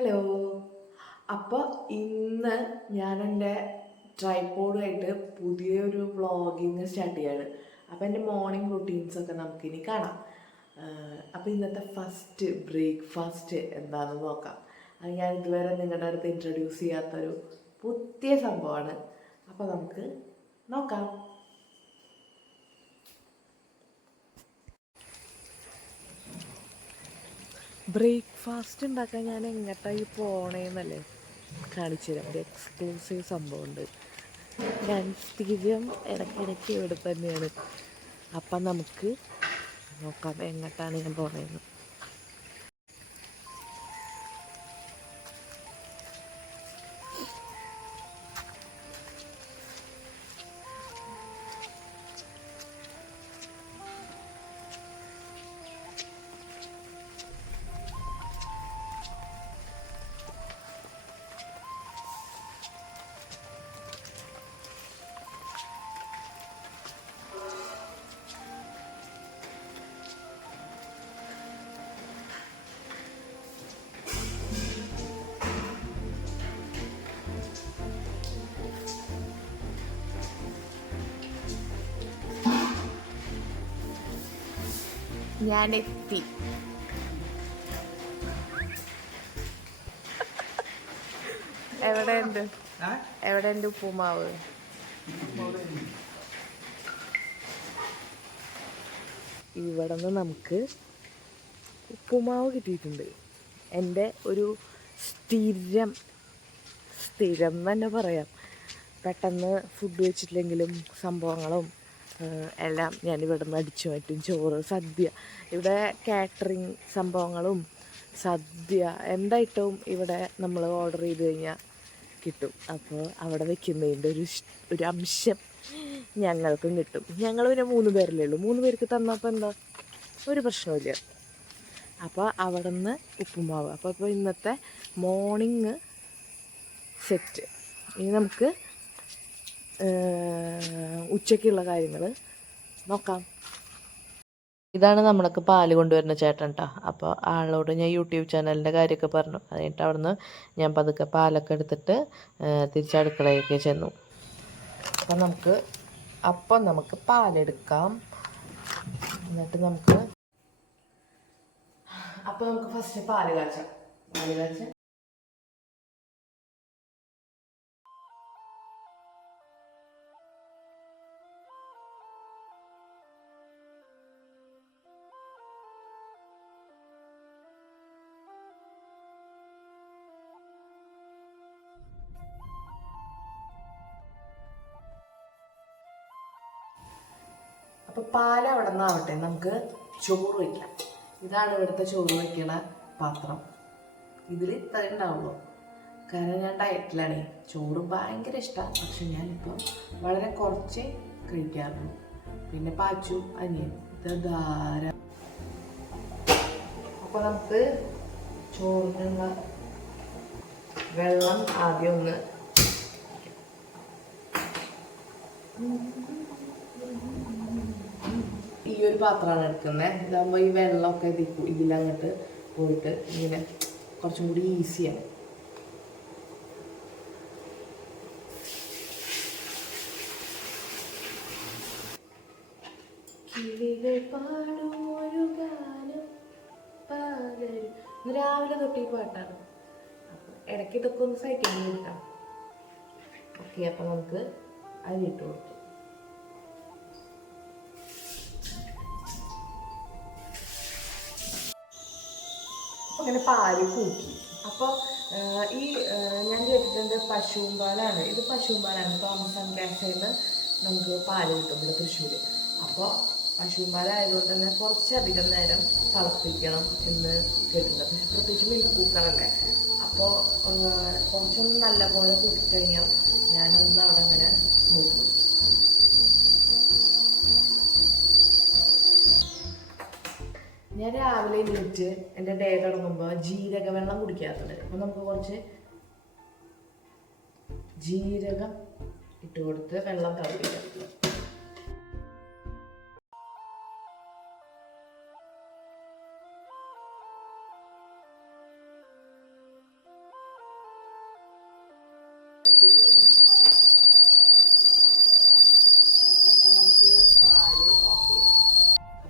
Hello. അപ്പോൾ ഇന്ന് ഞാൻ എൻ്റെ ട്രൈപോഡുമായിട്ട് പുതിയൊരു വ്ളോഗിങ് സ്റ്റാർട്ട് ചെയ്യാണ്. അപ്പോൾ എൻ്റെ മോർണിംഗ് റുട്ടീൻസൊക്കെ നമുക്കിനി കാണാം. അപ്പോൾ ഇന്നത്തെ ഫസ്റ്റ് ബ്രേക്ക്ഫാസ്റ്റ് എന്താണെന്ന് നോക്കാം. അത് ഞാൻ ഇതുവരെ നിങ്ങളുടെ അടുത്ത് ഇൻട്രൊഡ്യൂസ് ചെയ്യാത്തൊരു പുതിയ സംഭവമാണ്. അപ്പോൾ നമുക്ക് നോക്കാം. ബ്രേക്ക്ഫാസ്റ്റ് ഉണ്ടാക്കാൻ ഞാൻ എങ്ങോട്ടായി പോണേന്നല്ലേ കാണിച്ചു തരാം. ഒരു എക്സ്ക്ലൂസീവ് സംഭവമുണ്ട്. ഞാൻ സ്ഥിരം ഇടയ്ക്കിടയ്ക്ക് ഇവിടെ തന്നെയാണ്. അപ്പം നമുക്ക് നോക്കാം എങ്ങോട്ടാണ് ഞാൻ പോണേന്ന്. ഞാൻ എത്തി. എവിടെ ഉണ്ട് ഉപ്പുമാവ്? ഇവിടെ നിന്ന് നമുക്ക് ഉപ്പുമാവ് കിട്ടിയിട്ടുണ്ട്. എൻ്റെ ഒരു സ്ഥിരം തന്നെ പറയാം. പെട്ടെന്ന് ഫുഡ് വെച്ചിട്ടില്ലെങ്കിലും സംഭവങ്ങളും എല്ലാം ഞാനിവിടെ നിന്ന് അടിച്ചു മാറ്റും. ചോറ്, സദ്യ, ഇവിടെ കാറ്ററിങ് സംഭവങ്ങളും സദ്യ എന്തായിട്ടും ഇവിടെ നമ്മൾ ഓർഡർ ചെയ്ത് കഴിഞ്ഞാൽ കിട്ടും. അപ്പോൾ അവിടെ വെക്കുന്നതിൻ്റെ ഒരു അംശം ഞങ്ങൾക്കും കിട്ടും. ഞങ്ങൾ പിന്നെ 3 പേരല്ലേ ഉള്ളൂ. 3 പേർക്ക് തന്നപ്പോൾ എന്താ ഒരു പ്രശ്നമില്ല. അപ്പോൾ അവിടെ നിന്ന് ഉപ്പുമാവ്. അപ്പോൾ ഇന്നത്തെ മോർണിംഗ് സെറ്റ്. ഇനി നമുക്ക് ഉച്ചയ്ക്കുള്ള കാര്യങ്ങൾ നോക്കാം. ഇതാണ് നമ്മളൊക്കെ പാല് കൊണ്ടുവരുന്ന ചേട്ടൻ കേട്ടോ. അപ്പോൾ ആളോട് ഞാൻ യൂട്യൂബ് ചാനലിൻ്റെ കാര്യമൊക്കെ പറഞ്ഞു. അത് കഴിഞ്ഞിട്ട് അവിടുന്ന് ഞാൻ പതുക്കെ പാലൊക്കെ എടുത്തിട്ട് തിരിച്ചടുക്കളയൊക്കെ ചെന്നു. അപ്പം നമുക്ക് പാലെടുക്കാം. എന്നിട്ട് നമുക്ക് ഫസ്റ്റ് പാല് കാച്ചാം. അപ്പോൾ പാൽ അവിടെ നിന്നാവട്ടെ, നമുക്ക് ചോറ് വയ്ക്കാം. ഇതാണ് ഇവിടുത്തെ ചോറ് വയ്ക്കണ പാത്രം. ഇതിൽ ഇത്ര ഉണ്ടാവുള്ളൂ. കാരണം ഞാൻ ഡയറ്റിലാണ്. ചോറ് ഭയങ്കര ഇഷ്ടമാണ്. പക്ഷെ ഞാനിപ്പോൾ വളരെ കുറച്ച് കഴിക്കാറുള്ളൂ. പിന്നെ പാച്ചു അനിയൻ ഇത് ധാരാളം. അപ്പോൾ നമുക്ക് ചോറിനുള്ള വെള്ളം ആദ്യം ഒന്ന് ഈ ഒരു പാത്രമാണ് എടുക്കുന്നത്. ഇതാകുമ്പോൾ ഈ വെള്ളമൊക്കെ ഇതിലങ്ങോട്ട് പോയിട്ട് ഇങ്ങനെ കുറച്ചും കൂടി ഈസിയാണ്. രാവിലെ തൊട്ട് ഈ പാട്ടാണ്. ഇടയ്ക്ക് ഇതൊക്കെ ഒന്ന് സൈക്കിൾ കൊടുക്കാം. ഓക്കെ, അപ്പം നമുക്ക് അതിലിട്ട് കൊടുത്തു. അങ്ങനെ പാല് കൂട്ടി. അപ്പോൾ ഈ ഞാൻ കേട്ടിട്ടുണ്ട് പശുവും പാലാണ്. ഇത് പശുവും പാലാണ്. തോമസ് ആൻഡ് ഗ്യാസിൽ നിന്ന് നമുക്ക് പാല് കിട്ടും ഇവിടെ തൃശ്ശൂർ. അപ്പോൾ പശുവും പാലായതുകൊണ്ട് തന്നെ കുറച്ചധികം നേരം തിളപ്പിക്കണം എന്ന് കേട്ടിട്ടുണ്ട്. പക്ഷെ പ്രത്യേകിച്ച് മിൽക്ക് കുക്കറല്ലേ. അപ്പോൾ കുറച്ചൊന്ന് നല്ല പോലെ കൂട്ടിക്കഴിഞ്ഞാൽ ഞാനൊന്ന് അവിടെ അങ്ങനെ നോക്കും. ഞാൻ രാവിലെ എണീറ്റ് എൻ്റെ ഡേ തുടങ്ങുമ്പോൾ ജീരക വെള്ളം കുടിക്കാറുണ്ട്. അപ്പോൾ നമുക്ക് കുറച്ച് ജീരകം ഇട്ട് കൊടുത്ത് വെള്ളം തിളപ്പിക്കാം.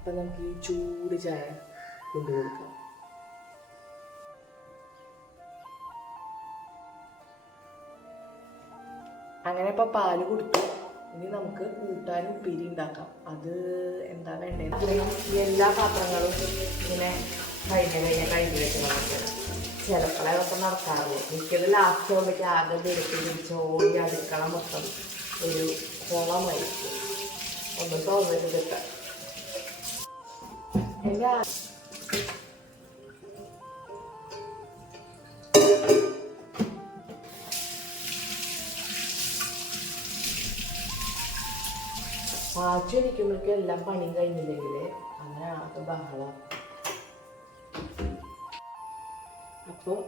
അപ്പം നമുക്ക് ഈ ചൂട് ചായ കൊണ്ടുകൊടുക്കാം. അങ്ങനെ ഇപ്പോൾ പാല് കൊടുത്തു. ഇനി നമുക്ക് കൂട്ടാനും ഉപ്പേരി ഉണ്ടാക്കാം. അത് എന്താ വേണ്ടത്? എല്ലാ പാത്രങ്ങളും ഇങ്ങനെ കഴുകി വെക്കണം. ചിലപ്പോൾ അതൊക്കെ നടക്കാറുള്ളൂ. എനിക്കത് ലാസ്റ്റ് ആകുമ്പോഴേക്ക് ആകെ തിരിച്ച് ഓടി അടുക്കള മൊത്തം ഒരു കുളമായിരിക്കും. ഒന്നും തോന്നരുതൊക്കെ. എൻ്റെ പാച്ചു ഇരിക്കുമ്പോഴേക്കും എല്ലാം പണിയും കഴിഞ്ഞില്ലെങ്കിൽ അങ്ങനെ ആകെ ബഹളം. അപ്പോൾ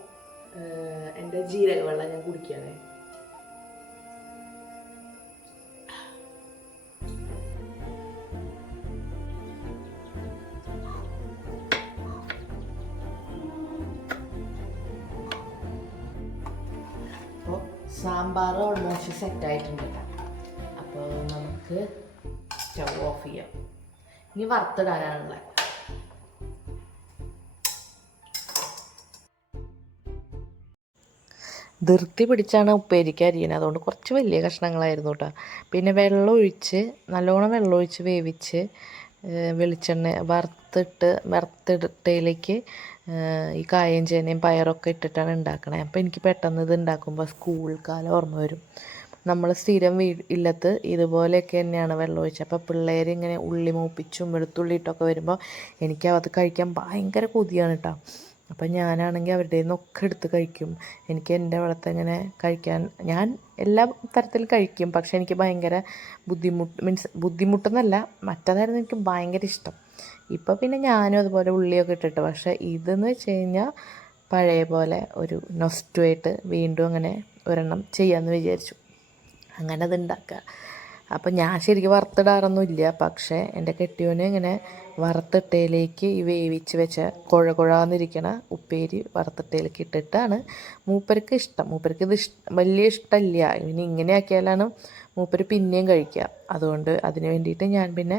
എൻ്റെ ജീരക വെള്ളം ഞാൻ കുടിക്കുകയാണേ. അപ്പോൾ സാമ്പാർ ഓൾമോസ്റ്റ് സെറ്റായിട്ടുണ്ട്. അപ്പോൾ നമുക്ക് സ്റ്റവ് ഓഫ് ചെയ്യാം. ഇനി വറുത്തിടാനാണുള്ളത്. ധൃതി പിടിച്ചാണ് ഉപ്പേരിക്ക് അരിയണത്. അതുകൊണ്ട് കുറച്ച് വലിയ കഷ്ണങ്ങളായിരുന്നു കേട്ടോ. പിന്നെ നല്ലോണം വെള്ളമൊഴിച്ച് വേവിച്ച് വെളിച്ചെണ്ണ വറുത്തിട്ടയിലേക്ക് ഈ കായം ചേനയും പയറൊക്കെ ഇട്ടിട്ടാണ് ഉണ്ടാക്കണേ. അപ്പോൾ എനിക്ക് പെട്ടെന്ന് ഇത് ഉണ്ടാക്കുമ്പോൾ സ്കൂൾ കാലം ഓർമ്മ വരും. നമ്മൾ സ്ഥിരം ഇല്ലത്ത് ഇതുപോലെയൊക്കെ തന്നെയാണ് വെള്ളമൊഴിച്ചത്. അപ്പോൾ പിള്ളേർ ഇങ്ങനെ ഉള്ളി മൂപ്പിച്ചും വെളുത്തുള്ളി ഇട്ടൊക്കെ വരുമ്പോൾ എനിക്ക് അത് കഴിക്കാൻ ഭയങ്കര കൊതിയാണ് കേട്ടോ. അപ്പം ഞാനാണെങ്കിൽ അവരുടെ നിന്നൊക്കെ എടുത്ത് കഴിക്കും. എനിക്ക് എൻ്റെ വളർത്ത് ഇങ്ങനെ കഴിക്കാൻ ഞാൻ എല്ലാ തരത്തിലും കഴിക്കും. പക്ഷെ എനിക്ക് ഭയങ്കര ബുദ്ധിമുട്ടെന്നല്ല, മറ്റേതായിരുന്നു എനിക്ക് ഭയങ്കര ഇഷ്ടം. ഇപ്പോൾ പിന്നെ ഞാനും അതുപോലെ ഉള്ളിയൊക്കെ ഇട്ടിട്ട്. പക്ഷേ ഇതെന്ന് വെച്ച് കഴിഞ്ഞാൽ പഴയ പോലെ ഒരു നൊസ്റ്റുമായിട്ട് വീണ്ടും അങ്ങനെ ഒരെണ്ണം ചെയ്യാമെന്ന് വിചാരിച്ചു. അങ്ങനെ അത് ഉണ്ടാക്കുക. അപ്പം ഞാൻ ശരിക്കും വറുത്തിടാറൊന്നുമില്ല. പക്ഷേ എൻ്റെ കെട്ടിയോന് ഇങ്ങനെ വറുത്തിട്ടയിലേക്ക് ഈ വേവിച്ച് വെച്ച കുഴകുഴാന്നിരിക്കണ ഉപ്പേരി വറുത്തിട്ടയിലേക്ക് ഇട്ടിട്ടാണ് മൂപ്പർക്ക് ഇഷ്ടം. മൂപ്പർക്ക് ഇത് വലിയ ഇഷ്ടമില്ല. ഇനി ഇങ്ങനെ ആക്കിയാലാണ് മൂപ്പര് പിന്നെയും കഴിക്കുക. അതുകൊണ്ട് അതിന് വേണ്ടിയിട്ട് ഞാൻ പിന്നെ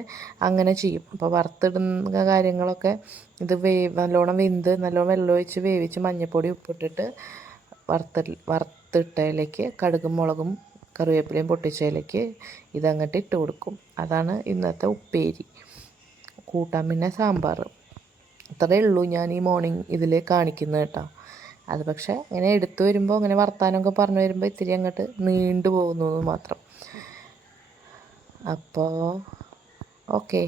അങ്ങനെ ചെയ്യും. അപ്പോൾ വറുത്തിടുന്ന കാര്യങ്ങളൊക്കെ ഇത് നല്ലോണം നല്ലോണം വെള്ളമൊഴിച്ച് വേവിച്ച് മഞ്ഞൾപ്പൊടി ഉപ്പിട്ടിട്ട് വറുത്തിട്ടയിലേക്ക് കടുകും മുളകും കറിവേപ്പിലയും പൊട്ടിച്ചതിലേക്ക് ഇതങ്ങോട്ട് ഇട്ട് കൊടുക്കും. അതാണ് ഇന്നത്തെ ഉപ്പേരി. കൂട്ടാൻ പിന്നെ സാമ്പാർ. ഇത്രയേ ഉള്ളൂ ഞാൻ ഈ മോർണിംഗ് ഇതിൽ കാണിക്കുന്നത് കേട്ടോ. അത് പക്ഷേ ഇങ്ങനെ എടുത്തു വരുമ്പോൾ ഇങ്ങനെ വർത്താനമൊക്കെ പറഞ്ഞു വരുമ്പോൾ ഇത്തിരി അങ്ങോട്ട് നീണ്ടു പോകുന്നു മാത്രം. അപ്പോൾ ഓക്കെ.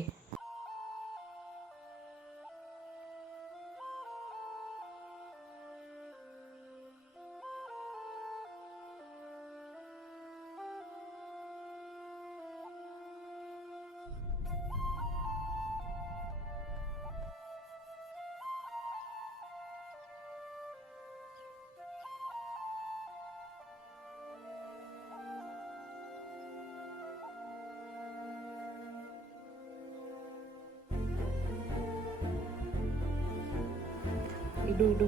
ഇടൂ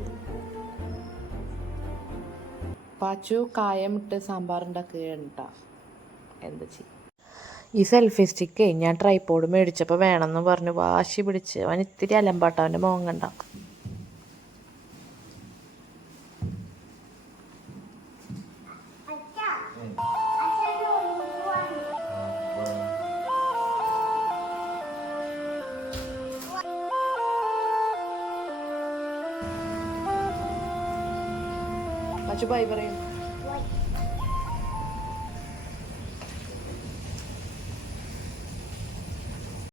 പാച്ചു കായമിട്ട് സാമ്പാർ ഉണ്ടാക്കുകയുണ്ട. എന്താ ചെയ്യും? ഈ സെൽഫി സ്റ്റിക്ക് ഞാൻ ട്രൈപോഡ് മേടിച്ചപ്പോൾ വേണമെന്ന് പറഞ്ഞു വാശി പിടിച്ച്. അവൻ ഇത്തിരി അലമ്പാട്ട. അവൻ്റെ മുഖം കണ്ട. പാച്ചു ബൈ പറയും.